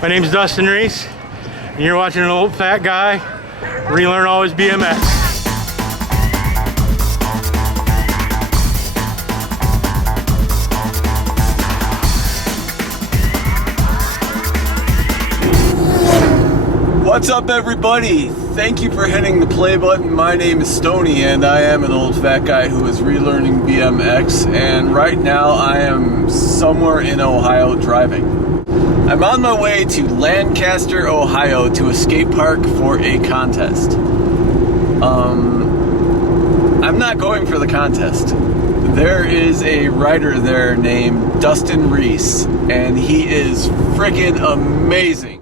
My name is Dustin Reese, and you're watching an old fat guy relearn all his BMX. What's up, everybody? Thank you for hitting the play button. My name is Stoney, and I am an old fat guy who is relearning BMX, and right now I am somewhere in Ohio driving. I'm on my way to Lancaster, Ohio to a skate park for a contest. I'm not going for the contest. There is a rider there named Dustin Reese, and he is freaking amazing.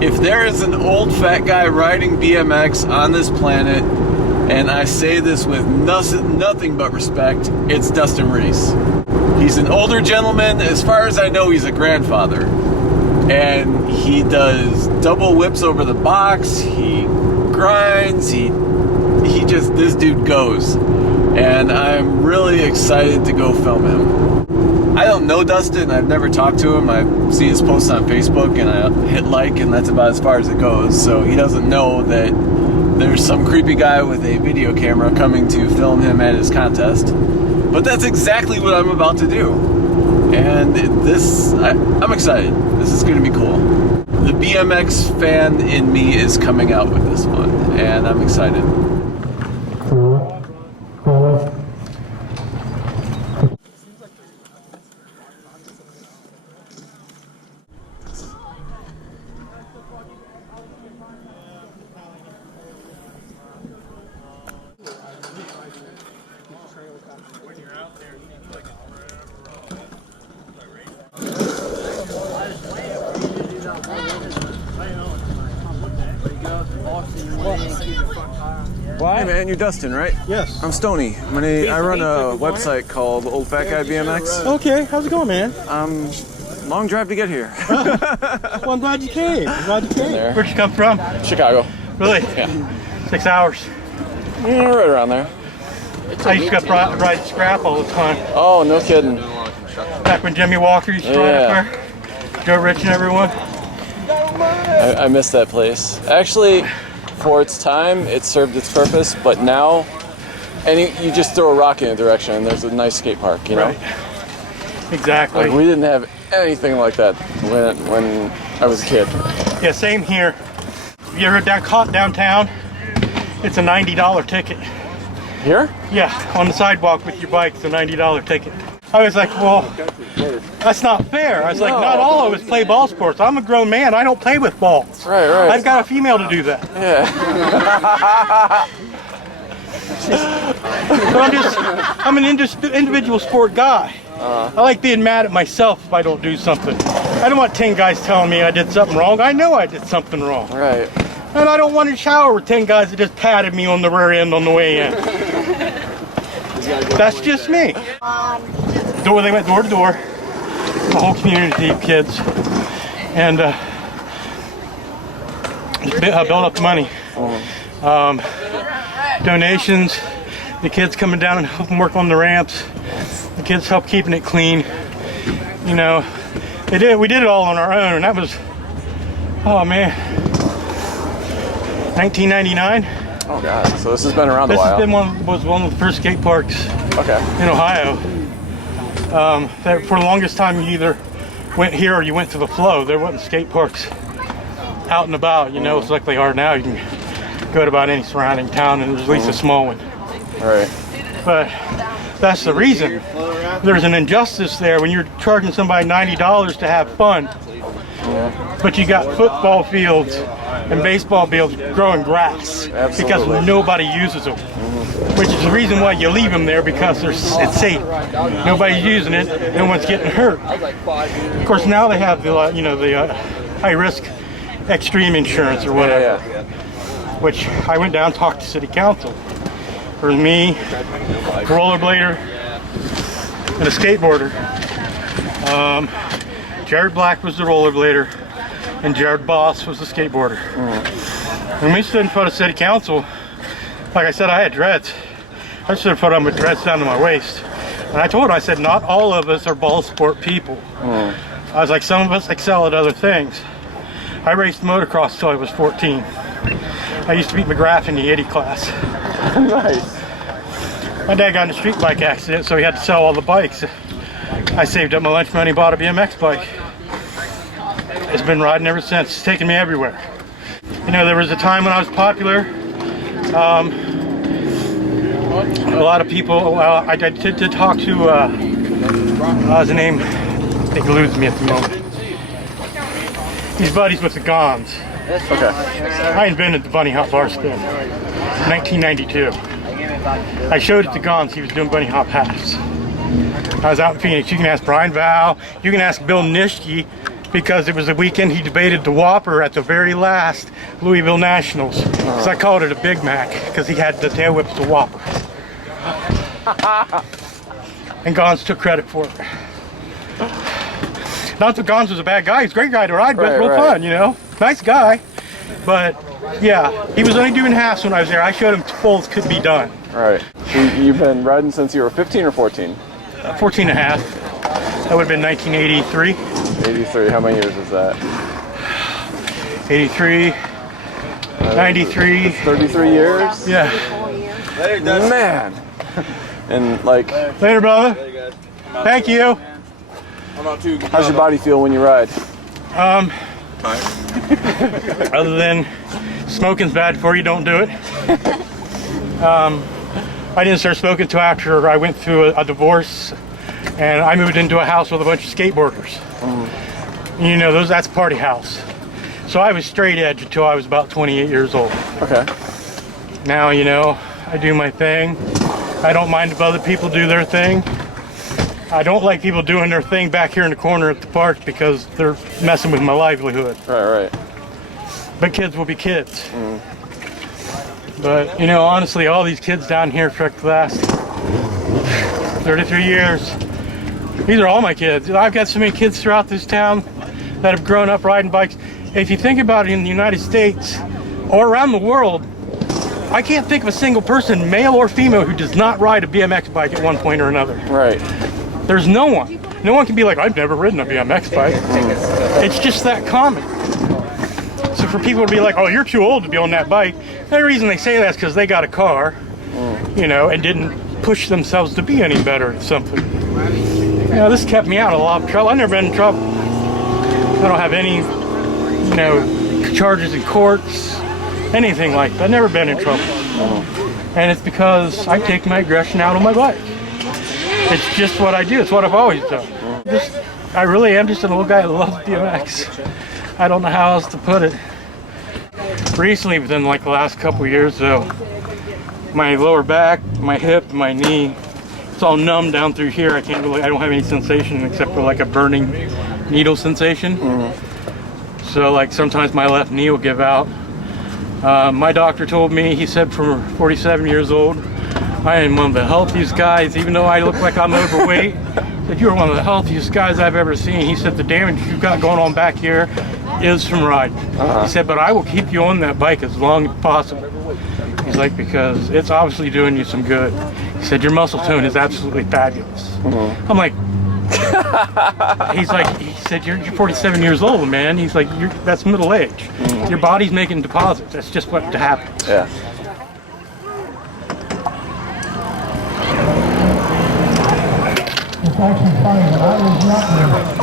If there is an old fat guy riding BMX on this planet, and I say this with nothing but respect, it's Dustin Reese. He's an older gentleman. As far as I know, he's a grandfather. And he does double whips over the box, he grinds, this dude goes. And I'm really excited to go film him. I don't know Dustin, I've never talked to him. I see his posts on Facebook and I hit like, and that's about as far as it goes. So he doesn't know that there's some creepy guy with a video camera coming to film him at his contest. But that's exactly what I'm about to do. And I'm excited. This is gonna be cool. The BMX fan in me is coming out with this one, and I'm excited. Hey man, you're Dustin, right? Yes. I'm Stoney. I run a website called Old Fat Guy BMX. Okay, how's it going, man? Long drive to get here. Well, I'm glad you came. There. Where'd you come from? Chicago. Really? Yeah. 6 hours. Yeah, right around there. I used to ride scrap all the time. Oh, no kidding. Back when Jimmy Walker used to ride up there. Joe Rich and everyone. I miss that place. Actually, for its time, it served its purpose, but now, you just throw a rock in a direction and there's a nice skate park, you know? Right. Exactly. Like, we didn't have anything like that when I was a kid. Yeah, same here. You ever caught downtown? It's a $90 ticket. Here? Yeah, on the sidewalk with your bike, it's a $90 ticket. I was like, well, that's not fair. I was like, not all of us play ball sports. I'm a grown man. I don't play with balls. Right. I've got a female to do that. Yeah. So I'm an individual sport guy. I like being mad at myself if I don't do something. I don't want 10 guys telling me I did something wrong. I know I did something wrong. Right. And I don't want to shower with 10 guys that just patted me on the rear end on the way in. That's just me. They went door to door, the whole community of kids, and built up the money. Donations, the kids coming down and helping work on the ramps, the kids help keeping it clean. You know, we did it all on our own, and that was, oh man, 1999. Oh god, so this has been around a while. This was one of the first skate parks in Ohio. That for the longest time you either went here or you went to the Flow. There wasn't skate parks out and about, you know, it's like they are now. You can go to about any surrounding town and there's at least a small one. Right. But that's the reason. There's an injustice there when you're charging somebody $90 to have fun. Yeah. But you got football fields and baseball fields growing grass. Absolutely. Because nobody uses them. Which is the reason why you leave them there, because it's safe. Nobody's using it. No one's getting hurt. Of course, now they have the the high risk extreme insurance or whatever. Which I went down and talked to city council. For me, a rollerblader, and a skateboarder. Jared Black was the rollerblader, and Jared Boss was the skateboarder. When we stood in front of city council, like I said, I had dreads. I stood in front of them with dreads down to my waist. And I told him, I said, not all of us are ball sport people. I was like, some of us excel at other things. I raced motocross till I was 14. I used to beat McGrath in the 80 class. Nice. My dad got in a street bike accident, so he had to sell all the bikes. I saved up my lunch money, bought a BMX bike. It's been riding ever since. It's taken me everywhere. You know, there was a time when I was popular. A lot of people, I did talk to, his name, I think eludes me at the moment. He's buddies with the Gons. Okay. I invented the bunny hop bar spin in 1992. I showed it to Gons. He was doing bunny hop halves. I was out in Phoenix. You can ask Brian Val. You can ask Bill Nishke, because it was the weekend he debated the Whopper at the very last Louisville Nationals. So I called it a Big Mac because he had the tail whips to Whopper. And Gons took credit for it. Not that Gons was a bad guy. He's a great guy to ride with, real fun, you know. Nice guy. But yeah, he was only doing halves when I was there. I showed him fulls could be done. Right. So you've been riding since you were 15 or 14? 14 and a half. That would have been 1983. 83. How many years is that? 83, 93. 33 years? Yeah. Man. And like... Later, brother. Thank you. How's your body feel when you ride? Other than smoking's bad for you, don't do it. I didn't start smoking until after I went through a divorce, and I moved into a house with a bunch of skateboarders. You know, that's party house. So I was straight edge until I was about 28 years old. Okay. Now, you know, I do my thing. I don't mind if other people do their thing. I don't like people doing their thing back here in the corner at the park because they're messing with my livelihood. Right. But kids will be kids. But, you know, honestly, all these kids down here for the last 33 years, these are all my kids. I've got so many kids throughout this town that have grown up riding bikes. If you think about it, in the United States or around the world, I can't think of a single person, male or female, who does not ride a BMX bike at one point or another. Right. There's no one. No one can be like, I've never ridden a BMX bike. It's just that common. So for people to be like, oh, you're too old to be on that bike, the reason they say that is because they got a car, you know, and didn't push themselves to be any better at something. You know, this kept me out of a lot of trouble. I've never been in trouble. I don't have any, you know, charges in courts, anything like that. I've never been in trouble. And it's because I take my aggression out on my bike. It's just what I do. It's what I've always done. I really am just a little guy that loves BMX. I don't know how else to put it. Recently, within like the last couple years though, my lower back, my hip, my knee, it's all numb down through here. I don't have any sensation except for like a burning needle sensation. So like sometimes my left knee will give out. My doctor told me, he said for 47 years old, I am one of the healthiest guys, even though I look like I'm overweight. He said, you're one of the healthiest guys I've ever seen. He said, the damage you've got going on back here is from riding. He said, but I will keep you on that bike as long as possible. He's like, because it's obviously doing you some good. He said, your muscle tone is absolutely fabulous. I'm like, he said, you're 47 years old, man. He's like, that's middle age. Your body's making deposits. That's just what happens. Yeah.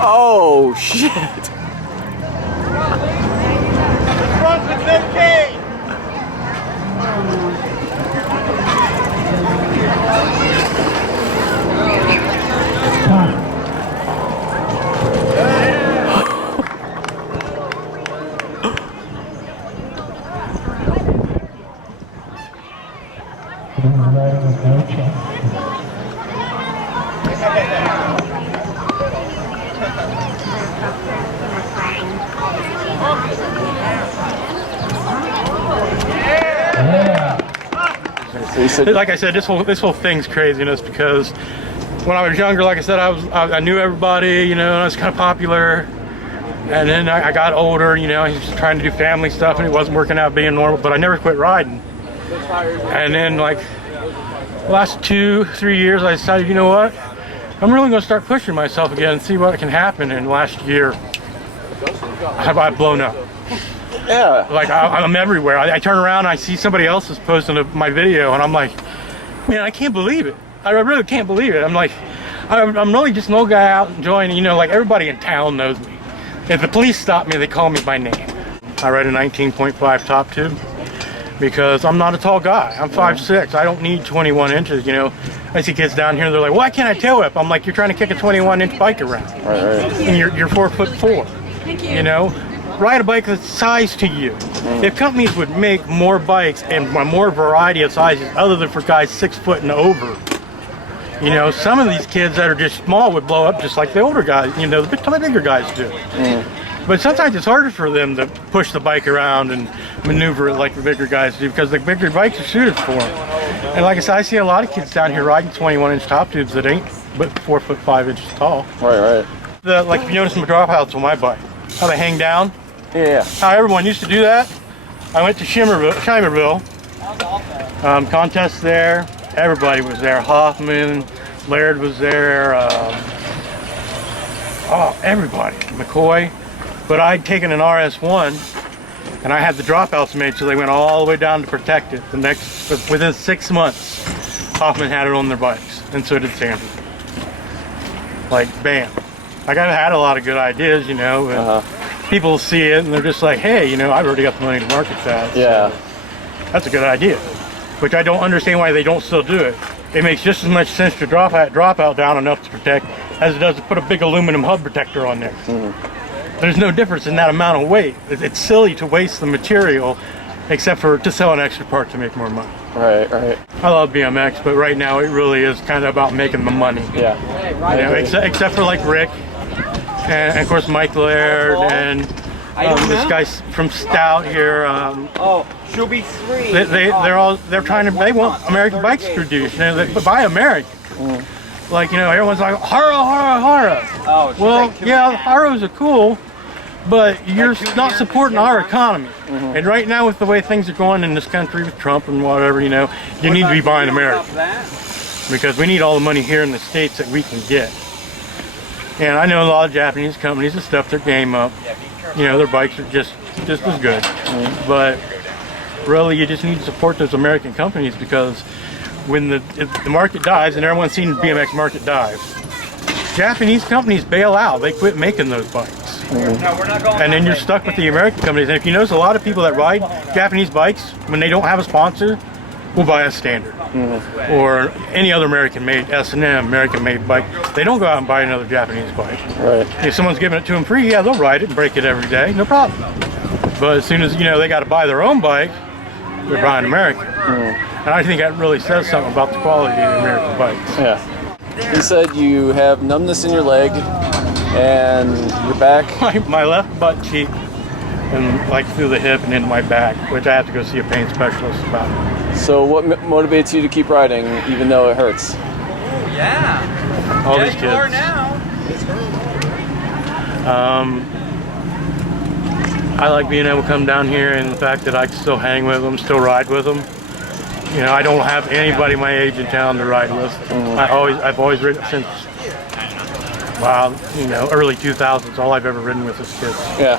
Oh shit! Runs with Big K. Like I said, this whole thing's craziness because when I was younger, like I said, I knew everybody, you know, and I was kind of popular. And then I got older, you know, I was just trying to do family stuff and it wasn't working out being normal, but I never quit riding. And then like the last 2-3 years, I decided, you know what, I'm really going to start pushing myself again and see what can happen. And last year, I've blown up. Yeah. Like I'm everywhere. I turn around and I see somebody else is posting my video and I'm like, man, I can't believe it. I really can't believe it. I'm like, I'm really just an old guy out enjoying, you know, like everybody in town knows me. If the police stop me, they call me by name. I ride a 19.5 top tube because I'm not a tall guy. I'm 5'6". I don't need 21 inches, you know. I see kids down here, they're like, why can't I tail whip? I'm like, you're trying to kick a 21-inch bike around. Right. And you're 4'4". Thank you. You know? Ride a bike that's size to you. If companies would make more bikes and more variety of sizes other than for guys 6 foot and over, you know, some of these kids that are just small would blow up just like the older guys, you know, the bigger guys do. But sometimes it's harder for them to push the bike around and maneuver it like the bigger guys do because the bigger bikes are suited for them. And like I said, I see a lot of kids down here riding 21-inch top tubes that ain't but 4'5" tall. Right. Like if you notice my dropouts on my bike, how they hang down. Yeah. How everyone used to do that. I went to Shimerville, contest there. Everybody was there. Hoffman, Laird was there. Everybody. McCoy. But I'd taken an RS1 and I had the dropouts made so they went all the way down to protect it. Within 6 months, Hoffman had it on their bikes, and so did Sanford. Like, bam. Like, I've had a lot of good ideas, you know, and people see it and they're just like, hey, you know, I've already got the money to market that. Yeah. So that's a good idea. Which I don't understand why they don't still do it. It makes just as much sense to drop out down enough to protect as it does to put a big aluminum hub protector on there. There's no difference in that amount of weight. It's silly to waste the material except for to sell an extra part to make more money. Right. I love BMX, but right now it really is kind of about making the money. Yeah. You know, except for like Rick and of course Mike Laird and this guy from Stout here. She'll be 3. They want American bikes produced. You know, they buy American. Like, you know, everyone's like, Hara. Oh, well, yeah, Haros are cool, but you're not supporting our economy. And right now, with the way things are going in this country with Trump and whatever, you know, you need to be buying American. Because we need all the money here in the States that we can get. And I know a lot of Japanese companies and stuff, their game up. You know, their bikes are just as good. But really, you just need to support those American companies because when the market dives, and everyone's seen the BMX market dive, Japanese companies bail out. They quit making those bikes. And then you're stuck with the American companies. And if you notice, a lot of people that ride Japanese bikes, when they don't have a sponsor, will buy a standard. Or any other American-made S&M, American-made bike. They don't go out and buy another Japanese bike. Right. If someone's giving it to them free, yeah, they'll ride it and break it every day, no problem. But as soon as, you know, they got to buy their own bike, they're buying American. And I think that really says something about the quality of the American bikes. Yeah. You said you have numbness in your leg and your back. My left butt cheek and like through the hip and into my back, which I have to go see a pain specialist about. So what motivates you to keep riding even though it hurts? Yeah. All these kids. You are now. I like being able to come down here and the fact that I can still hang with them, still ride with them. You know, I don't have anybody my age in town to ride with. I've always ridden since, wow, you know, early 2000s. All I've ever ridden with is kids. Yeah.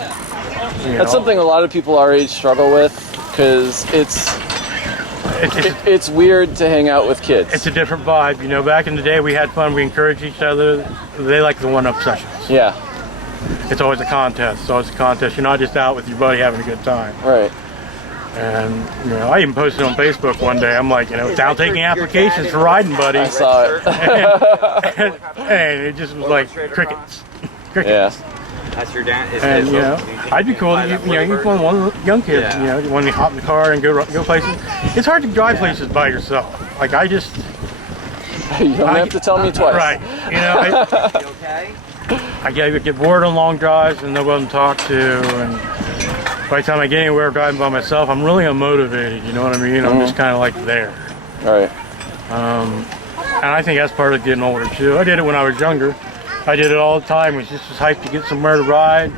You That's know? something a lot of people our age struggle with because it's weird to hang out with kids. It's a different vibe. You know, back in the day we had fun, we encouraged each other. They like the one-up sessions. Yeah. It's always a contest. It's always a contest. You're not just out with your buddy having a good time. Right. And, you know, I even posted on Facebook one day, I'm like, you know, down taking applications for riding buddies. I saw it. and it just was like crickets. Yeah. That's your dad. And, you know, I'd be cool. You know, you can one of the young kids, you know, when you hop in the car and go places. It's hard to drive places by yourself. Like I just, You don't have to tell me twice. right? You know, You okay? I get bored on long drives and nobody to talk to, and by the time I get anywhere driving by myself, I'm really unmotivated. You know what I mean? I'm just kind of like there. All right. And I think that's part of getting older too. I did it when I was younger. I did it all the time. Was just was hyped to get somewhere to ride.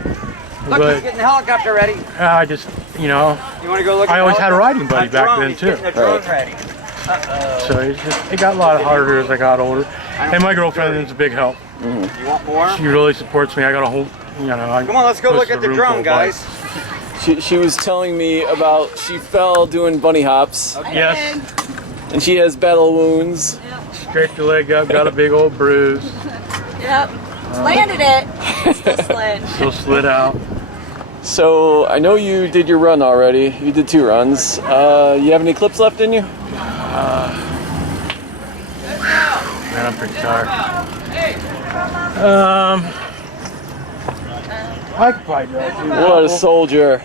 Look, But he's getting the helicopter ready. I just, you know, You want to go look at I the always had a helicopter? riding buddy A back drone. then He's too. getting the drone ready. So it got a lot harder as I got older. And my girlfriend is a big help. You want more? She really supports me. I got a whole, you know. Come on, let's go look at the drone, guys. She was telling me about she fell doing bunny hops, Yes, and she has battle wounds. scraped the leg up, got a big old bruise. Yep. Landed it. Still slid. Still slid out. So I know you did your run already. You did 2 runs. You have any clips left in you? Man, I'm pretty tired. I could probably do it. What a soldier.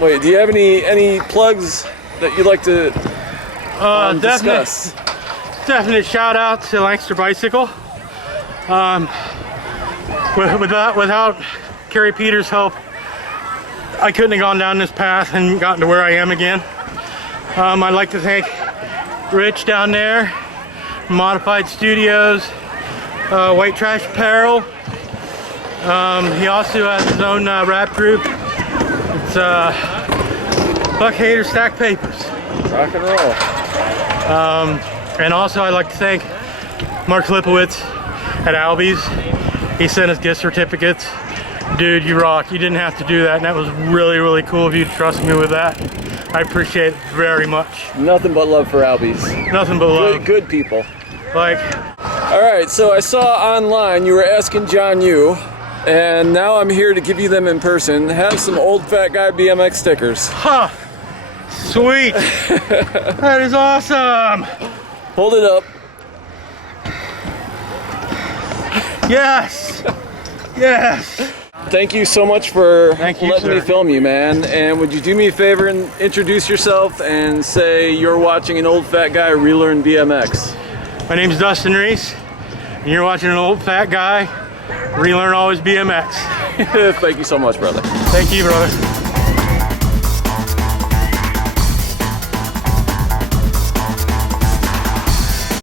Wait, do you have any plugs that you'd like to discuss? Definite shout out to Lancaster Bicycle. Without Kerry Peters' help, I couldn't have gone down this path and gotten to where I am again. I'd like to thank Rich down there, Modified Studios, White Trash Apparel. He also has his own rap group. It's Buck Hater Stack Papers. Rock and roll. And also I'd like to thank Mark Lipowitz at Albies. He sent us gift certificates. Dude, you rock. You didn't have to do that, and that was really, really cool of you to trust me with that. I appreciate it very much. Nothing but love for Albies. Nothing but love. Good people. Like, all right, so I saw online you were asking John Yu, and now I'm here to give you them in person. Have some old Fat Guy BMX stickers. huh, sweet. That is awesome. Hold it up. Yes, yes. Thank you so much for Thank you, letting me sir. film you, man. And would you do me a favor and introduce yourself and say you're watching an old Fat Guy Relearn BMX? My name's Dustin Reese, and you're watching an old fat guy relearn always BMX. Thank you so much, brother. Thank you, brother.